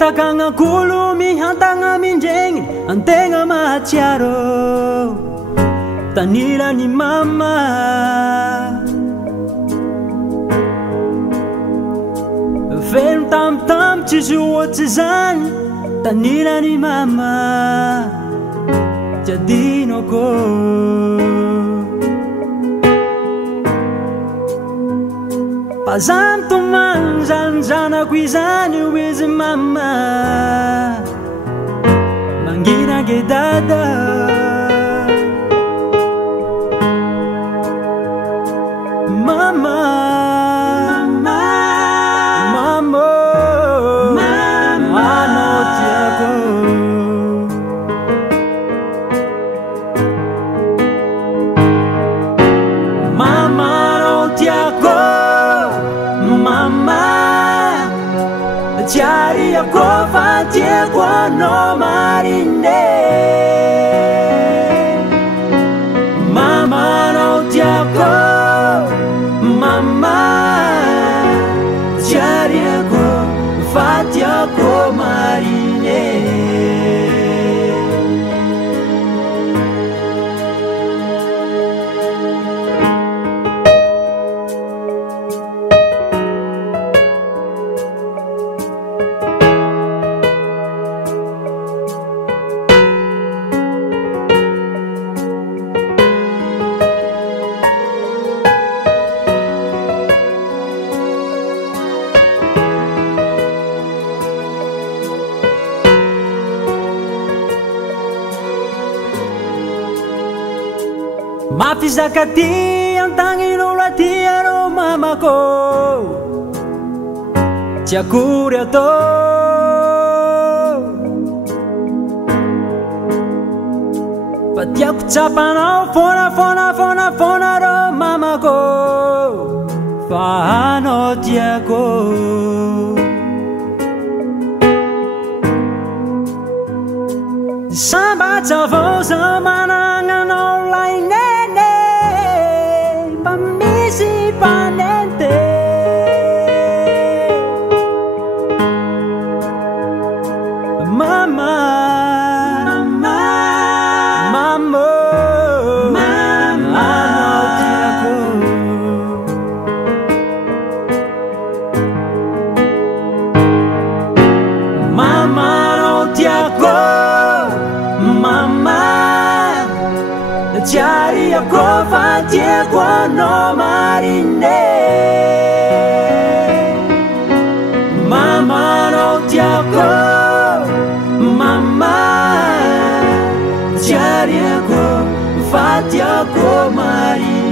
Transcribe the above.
Takanakolo mihantagna mindregny antegna mahatsiaro tanilany mama feno tamotamo tsisy ohatsy zany tanilany mama tsy adinoko Pazam tomany zany zanako izany ho izy mama manginage dada mama mama mama anao tiako mama anao tiako Mama, cari ako fatieko anao marine Mama, anao tiako Mama, cari ako fatieko marine Mafizaka ty antagnin'olo aty arô mamako tsy akory atao fa tiako tsapanao fona rô mamako fa anao tiako samba tsavao za managnanao laine Misi panente Mama Mama Mama Mama tiako Mama tiako Mama Cari ako fatieko anao marine Mama anao tiako Mama Cari ako fatieko marine